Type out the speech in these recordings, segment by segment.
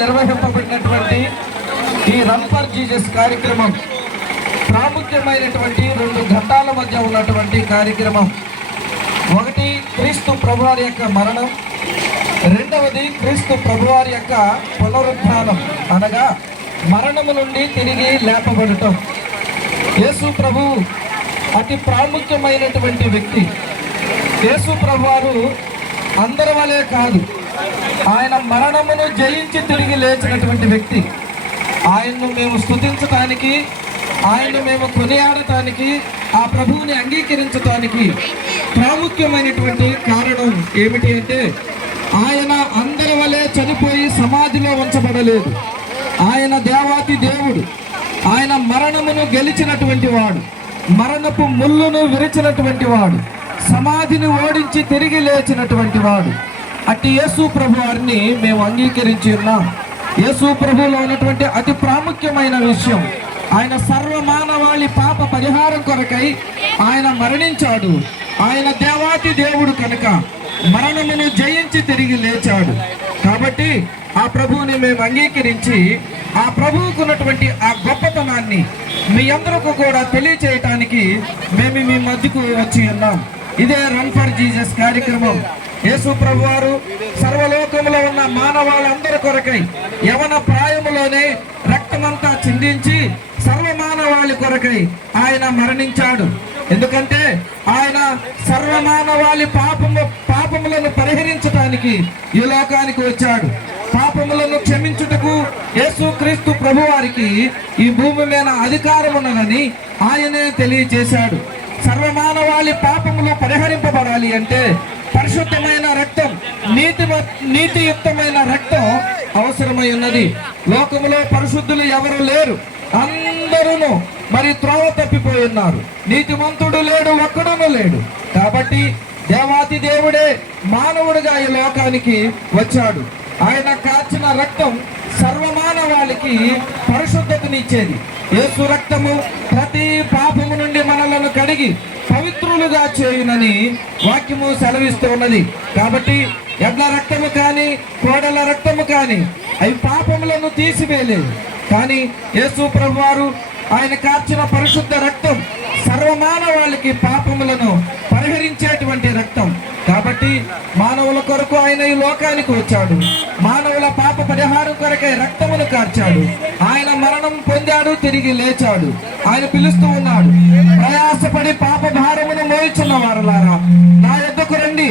నిర్వహింపబడినటువంటి ఈ run for Jesus కార్యక్రమం ప్రాముఖ్యమైనటువంటి 2 ఘట్టాల మధ్య ఉన్నటువంటి కార్యక్రమం. ఒకటి క్రీస్తు ప్రభువారి యొక్క మరణం, రెండవది క్రీస్తు ప్రభువారి యొక్క పునరుత్థానం, అనగా మరణము నుండి తిరిగి లేపబడటం. యేసు ప్రభు అతి ప్రాముఖ్యమైనటువంటి వ్యక్తి. యేసు ప్రభువారు అందరి వలే కాదు, ఆయన మరణమును జయించి తిరిగి లేచినటువంటి వ్యక్తి. ఆయన్ను మేము స్తుతించటానికి, ఆయన్ను మేము కొనియాడటానికి, ఆ ప్రభువుని అంగీకరించటానికి ప్రాముఖ్యమైనటువంటి కారణం ఏమిటి అంటే, ఆయన అందరి వలె చనిపోయి సమాధిలో ఉంచబడలేదు. ఆయన దేవాతి దేవుడు. ఆయన మరణమును గెలిచినటువంటి వాడు, మరణపు ముళ్ళును విరిచినటువంటి వాడు, సమాధిని ఓడించి తిరిగి లేచినటువంటి వాడు. అట్టి యేసు ప్రభు వారిని మేము అంగీకరించి ఉన్నాం. యేసు ప్రభువులో ఉన్నటువంటి అతి ప్రాముఖ్యమైన విషయం, ఆయన సర్వమానవాళి పాప పరిహారం కొరకై ఆయన మరణించాడు. ఆయన దేవాతి దేవుడు కనుక మరణమును జయించి తిరిగి లేచాడు. కాబట్టి ఆ ప్రభువుని మేము అంగీకరించి, ఆ ప్రభువుకు ఉన్నటువంటి ఆ గొప్పతనాన్ని మీ అందరికీ కూడా తెలియచేయటానికి మేము మీ మధ్యకు వచ్చి ఉన్నాం. ఇదే రన్ ఫర్ జీసస్ కార్యక్రమం. యేసు ప్రభువారు సర్వలోకములో ఉన్న మానవాళ్ళందరి కొరకై యవన ప్రాయములోనే రక్తమంతా చిందించి సర్వమానవాళి కొరకై ఆయన మరణించాడు. ఎందుకంటే ఆయన సర్వమానవాళి పాపములను పరిహరించడానికి ఈ లోకానికి వచ్చాడు. పాపములను క్షమించుటకు యేసుక్రీస్తు ప్రభువారికి ఈ భూమి మీద అధికారం ఉన్నదని ఆయనే తెలియజేశాడు. సర్వమానవాళి పాపములు పరిహరింపబడాలి అంటే పరిశుద్ధమైన రక్తం, నీతియుక్తమైన రక్తం అవసరమై ఉన్నది. లోకములో పరిశుద్ధులు ఎవరు లేరు, అందరూ మరి త్రోవ తప్పిపోయి ఉన్నారు. నీతిమంతుడు లేడు, ఒక్కడను లేడు. కాబట్టి దేవాతి దేవుడే మానవుడిగా ఈ లోకానికి వచ్చాడు. ఆయన కార్చిన రక్తం సర్వమానవాళికి పరిశుద్ధతనిచ్చేది. యేసు రక్తము ప్రతి పాపము నుండి మనలను కడిగి పవిత్రులుగా చేయునని వాక్యము సెలవిస్తూ ఉన్నది. కాబట్టి ఎడ్ల రక్తము కానీ కోడల రక్తము కానీ అవి పాపములను తీసివేయలేదు. కానీ యేసు ప్రభువారు ఆయన కార్చిన పరిశుద్ధ రక్తం సర్వమానవాళికి పాపములను పరిహరించేటువంటి రక్తం. కాబట్టి మానవుల కొరకు ఆయన ఈ లోకానికి వచ్చాడు. మానవుల పాప పరిహారం కొరకై రక్తమును కార్చాడు. ఆయన మరణం పొందాడు, తిరిగి లేచాడు. ఆయన పిలుస్తూ ఉన్నాడు, ప్రయాసపడి పాప భారమును మోయిచున్న వారులారా నా యొద్దకు రండి,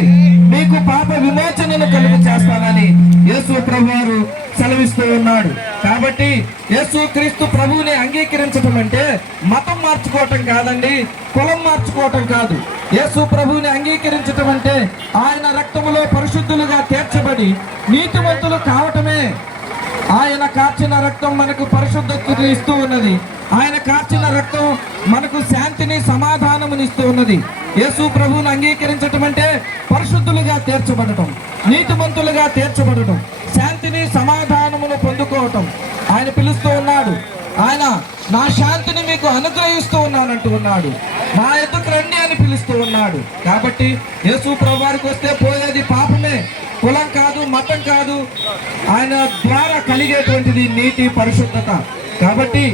మీకు పాప విమోచనను కలుగు చేస్తానని యేసు ప్రభువారు సెలవిస్తూ ఉన్నాడు. కాబట్టి యేసు క్రీస్తు ప్రభువుని అంగీకరించడం అంటే మతం మార్చుకోవటం కాదండి, కులం మార్చుకోవటం కాదు. యేసు ప్రభువుని అంగీకరించటం అంటే ఆయన రక్తములో పరిశుద్ధులుగా తీర్చబడి నీతిమంతులు కావటమే. ఆయన కార్చిన రక్తం మనకు పరిశుద్ధతను ఇస్తూ ఉన్నది. ఆయన కార్చిన రక్తం మనకు శాంతిని, సమాధానముని ఇస్తూ ఉన్నది. యేసు ప్రభువుని అంగీకరించటం అంటే పరిశుద్ధులుగా తీర్చబడటం, నీతిమంతులుగా తీర్చబడటం, శాంతిని, సమాధానమును పొందుకోవటం. ఆయన పిలుస్తూ ఉన్నాడు. ఆయన నా శాంతిని మీకు అనుగ్రహిస్తూ ఉన్నానంటూ ఉన్నాడు. నా ఎద్దుకు రండి అని పిలుస్తూ ఉన్నాడు. కాబట్టి యేసు ప్రభువారికి వస్తే పోయేది పాపమే, కులం కాదు, మతం కాదు. ఆయన ద్వారా కలిగేటువంటిది నీతి, పరిశుద్ధత. కాబట్టి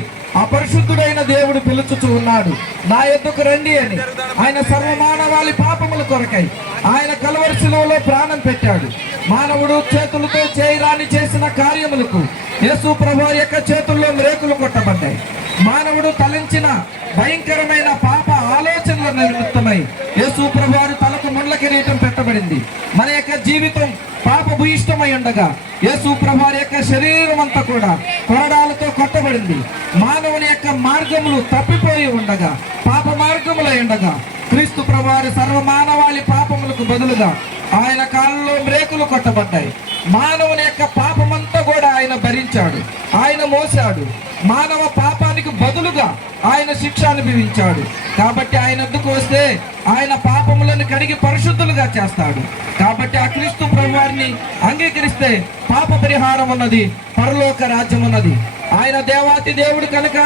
అపరిశుద్ధుడైన దేవుడు పిలుచుచూ ఉన్నాడు, నా యొద్దకు రండి అని. ఆయన సర్వమానవాళి పాపముల కొరకై ఆయన కలువరి శిలువలో ప్రాణం పెట్టాడు. మానవుడు చేతులతో చేయరాని చేసిన కార్యములకు యేసు ప్రభువు యొక్క చేతుల్లో మ్రేకులు కొట్టబడ్డాయి. మానవుడు తలంచిన భయంకరమైన పాప ఆలోచనల నిమిత్తమై యేసు ప్రభువారు తలకు ముండ్ల కిరీటం పెట్టబడింది. మన యొక్క జీవితం పాప భూయిష్టమై ఉండగా యేసు ప్రభువారి యొక్క శరీరం అంతా కూడా కొరడాలతో కొట్టబడింది. మానవుని యొక్క మార్గములు తప్పిపోయి ఉండగా, పాప మార్గములై ఉండగా క్రీస్తు ప్రభువారి సర్వమానవాళి పాపములకు బదులుగా ఆయన కాళ్ళలో మ్రేకులు కొట్టబడ్డాయి. మానవుని యొక్క పాపమంతా కూడా ఆయన భరించాడు, ఆయన మోసాడు. మానవ పాపానికి బదులుగా ఆయన శిక్ష అనుభవించాడు. కాబట్టి ఆయన వద్దకు వస్తే ఆయన పాపములను కడిగి పరిశుద్ధులుగా చేస్తాడు. కాబట్టి ఆ క్రీస్తు ప్రభువారిని అంగీకరిస్తే పాప పరిహారం ఉన్నది, పరలోక రాజ్యం ఉన్నది. ఆయన దేవాతి దేవుడు కనుక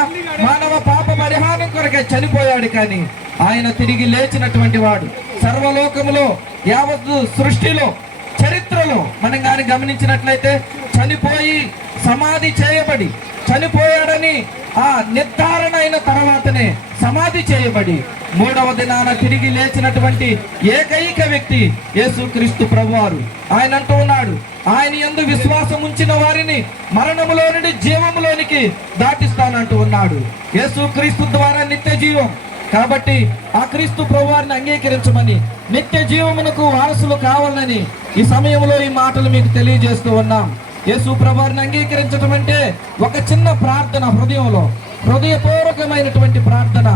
మానవ పాప పరిహారం కొరకే చనిపోయాడు. కానీ ఆయన తిరిగి లేచినటువంటి వాడు. సర్వలోకములో యావత్తు సృష్టిలో చరిత్ర చరిత్రలో మనం కానీ గమనించినట్లయితే చనిపోయి సమాధి చేయబడి చనిపోయాడని ఆ నిర్ధారణ అయిన తర్వాతనే సమాధి చేయబడి మూడవ దినాన తిరిగి లేచినటువంటి ఏకైక వ్యక్తి యేసుక్రీస్తు ప్రభువారు. ఆయన అంటూ ఉన్నాడు, ఆయన యందు విశ్వాసం ఉంచిన వారిని మరణములో నుండి జీవములోనికి దాటిస్తానంటూ ఉన్నాడు. యేసుక్రీస్తు ద్వారా నిత్య జీవం. కాబట్టి ఆ క్రీస్తు ప్రభువారిని అంగీకరించమని, నిత్య జీవమునకు వారసులు కావాలని ఈ సమయంలో ఈ మాటలు మీకు తెలియజేస్తూ ఉన్నాం. యేసు ప్రభువారిని అంగీకరించడం అంటే ఒక చిన్న ప్రార్థన, హృదయపూర్వకమైనటువంటి ప్రార్థన.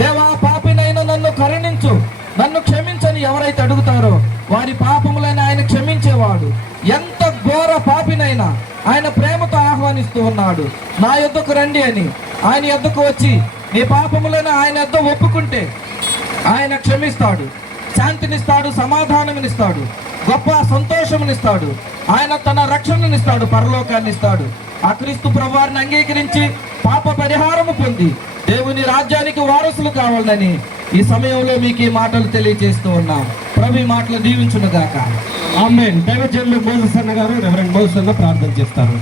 దేవా, పాపినైనా నన్ను కరుణించు, నన్ను క్షమించని ఎవరైతే అడుగుతారో వారి పాపములను ఆయన క్షమించేవాడు. ఎంత ఘోర పాపినైనా ఆయన ప్రేమతో ఆహ్వానిస్తూ ఉన్నాడు. నా యొద్దకు రండి అని. ఆయన యొద్దకు వచ్చి నీ పాపములను ఆయన యొద్ద ఒప్పుకుంటే ఆయన క్షమిస్తాడు, శాంతినిస్తాడు, సమాధానమునిస్తాడు, గొప్ప సంతోషమునిస్తాడు. ఆయన తన రక్షణనిస్తాడు, పరలోకాన్ని ఇస్తాడు. ఆ క్రీస్తు ప్రభువారిని అంగీకరించి పాప పరిహారము పొంది దేవుని రాజ్యానికి వారసులు కావాలని ఈ సమయంలో మీకు ఈ మాటలు తెలియజేస్తూ ఉన్నాం. ప్రభు ఈ మాటలు దీవించును గాక. ఆమేన్. దైవజనులు మోసెస్ అన్న గారు, రెవరెండ్ మోసెస్ అన్న ప్రార్థన చేస్తారు.